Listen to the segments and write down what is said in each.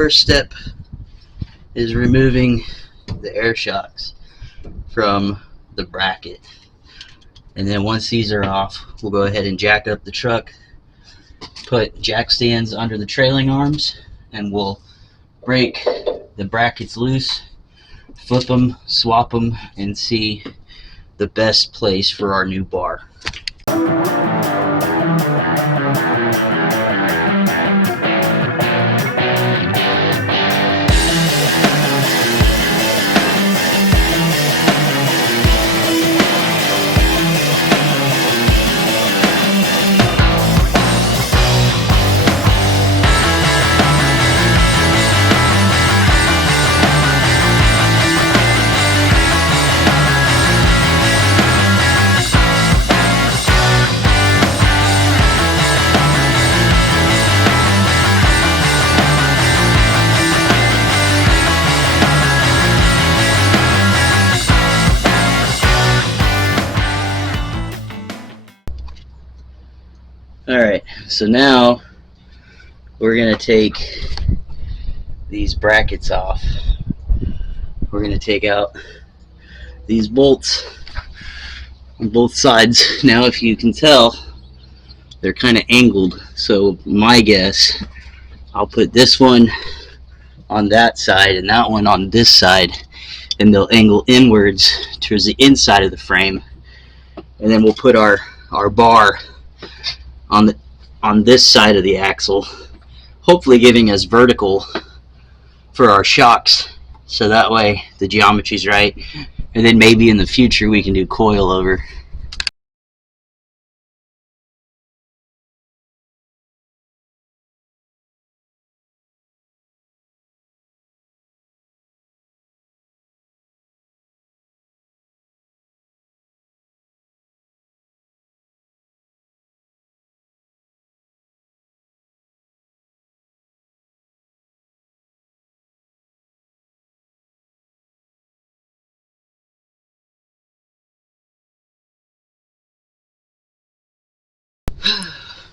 first step is removing the air shocks from the bracket. And then once these are off, we'll go ahead and jack up the truck, put jack stands under the trailing arms, and we'll break the brackets loose, flip them, swap them, and see the best place for our new bar. Alright, so now we're going to take these brackets off. We're going to take out these bolts on both sides. Now, if you can tell, they're kind of angled. So my guess, I'll put this one on that side and that one on this side, and they'll angle inwards towards the inside of the frame. And then we'll put our bar on this side of the axle, hopefully giving us vertical for our shocks, so that way the geometry's right, and then maybe in the future we can do coil over.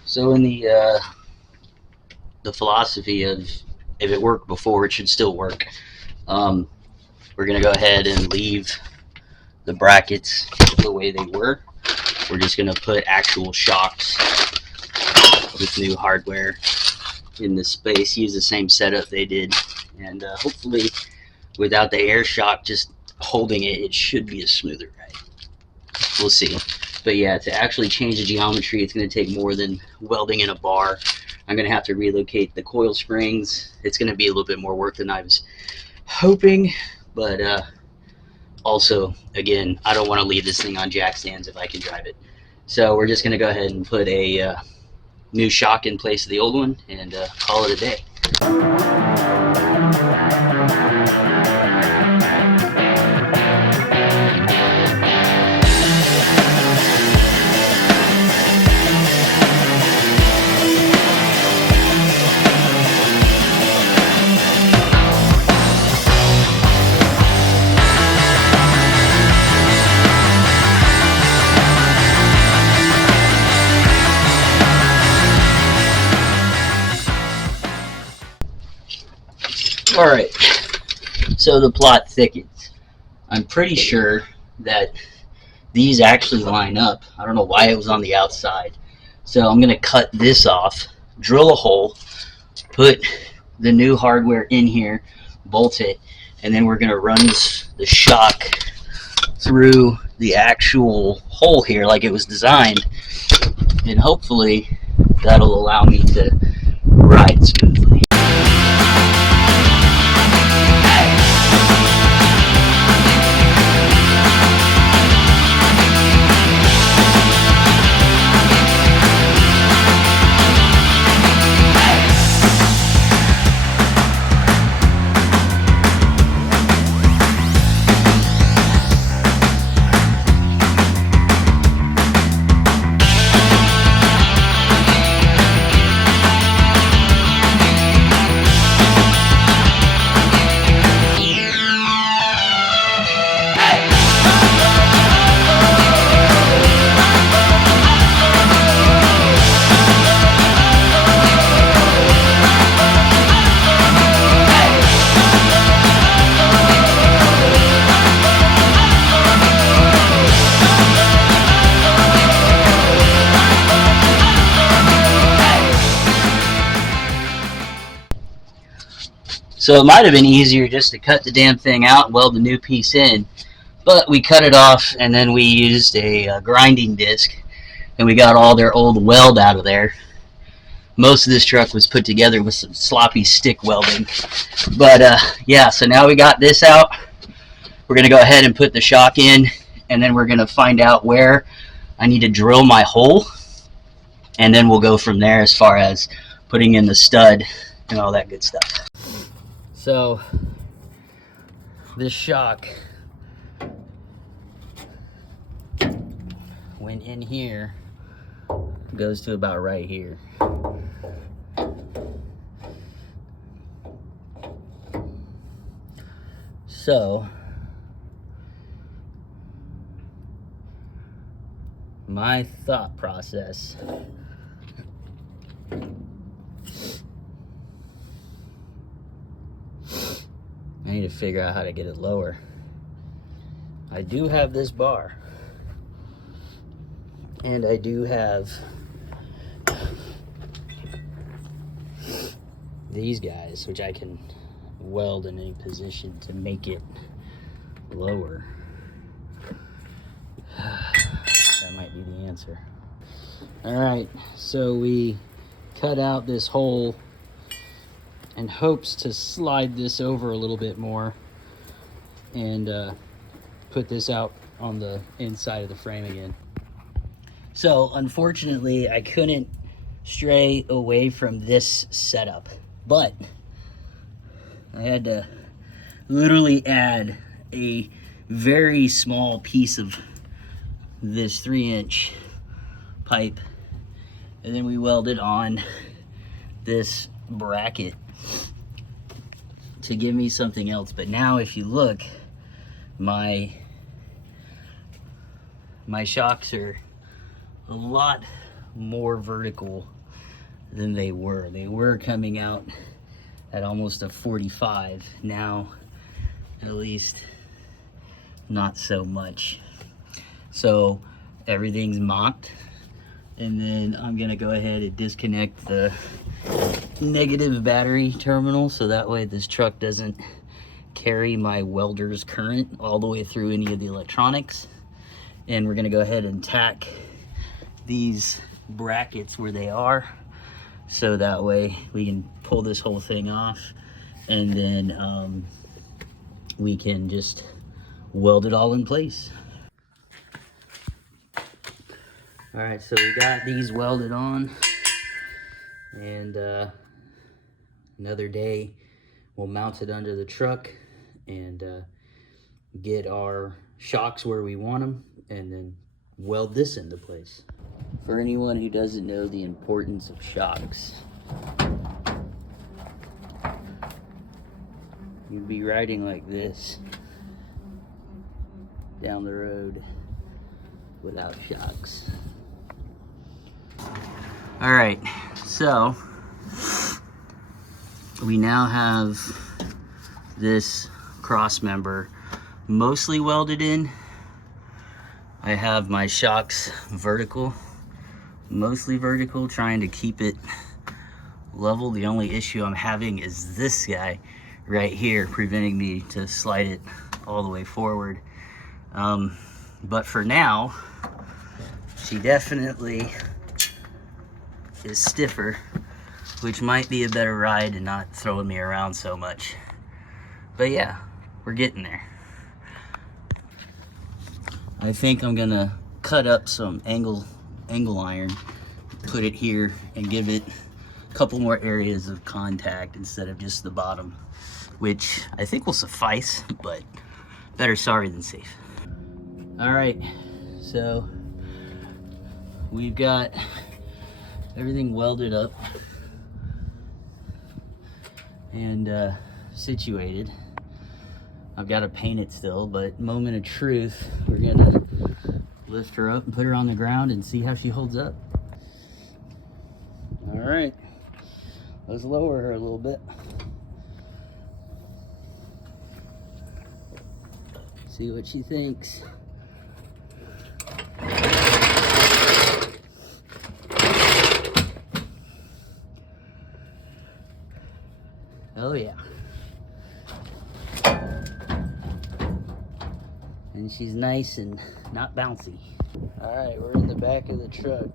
So in the philosophy of if it worked before, it should still work, we're going to go ahead and leave the brackets the way they were. We're just going to put actual shocks with new hardware in this space, use the same setup they did, and hopefully without the air shock just holding it, it should be a smoother ride. We'll see. But yeah, to actually change the geometry, it's going to take more than welding in a bar. I'm going to have to relocate the coil springs. It's going to be a little bit more work than I was hoping, but also, again, I don't want to leave this thing on jack stands if I can drive it. So we're just going to go ahead and put a new shock in place of the old one and call it a day. Alright, so the plot thickens. I'm pretty sure that these actually line up. I don't know why it was on the outside. So I'm going to cut this off, drill a hole, put the new hardware in here, bolt it, and then we're going to run the shock through the actual hole here like it was designed, and hopefully that'll allow me to ride smoothly. So it might have been easier just to cut the damn thing out and weld the new piece in. But we cut it off, and then we used a grinding disc, and we got all their old weld out of there. Most of this truck was put together with some sloppy stick welding. But yeah, so now we got this out. We're going to go ahead and put the shock in, and then we're going to find out where I need to drill my hole, and then we'll go from there as far as putting in the stud and all that good stuff. So this shock went in here, goes to about right here. So my thought process I need to figure out how to get it lower. I do have this bar, and I do have these guys, which I can weld in any position to make it lower. That might be the answer. All right, so we cut out this hole in hopes to slide this over a little bit more and put this out on the inside of the frame again. So unfortunately, I couldn't stray away from this setup, but I had to literally add a very small piece of this 3-inch pipe, and then we welded on this bracket to give me something else. But now if you look, my shocks are a lot more vertical than they were. They were coming out at almost a 45. Now, at least not so much. So everything's mocked, and then I'm gonna go ahead and disconnect the negative battery terminal, so that way this truck doesn't carry my welder's current all the way through any of the electronics. And we're gonna go ahead and tack these brackets where they are, so that way we can pull this whole thing off, and then we can just weld it all in place. All right, so we got these welded on, and another day we'll mount it under the truck and get our shocks where we want them, and then weld this into place. For anyone who doesn't know the importance of shocks, you'd be riding like this down the road without shocks. All right, so we now have this cross member mostly welded in. I have my shocks vertical, mostly vertical, trying to keep it level. The only issue I'm having is this guy right here preventing me to slide it all the way forward. But for now, she definitely is stiffer, which might be a better ride and not throwing me around so much. But yeah, we're getting there. I think I'm gonna cut up some angle iron, put it here, and give it a couple more areas of contact instead of just the bottom, which I think will suffice, but better sorry than safe. All right, so we've got everything welded up and situated. I've got to paint it still, but moment of truth, we're gonna lift her up and put her on the ground and see how she holds up. All right, let's lower her a little bit. See what she thinks. Oh yeah. And she's nice and not bouncy. All right, we're in the back of the truck.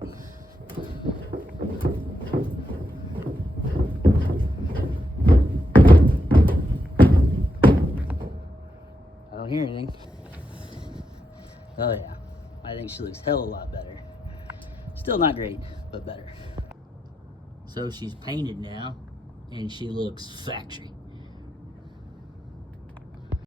I don't hear anything. Oh yeah, I think she looks hell a lot better. Still not great, but better. So she's painted now, and she looks factory.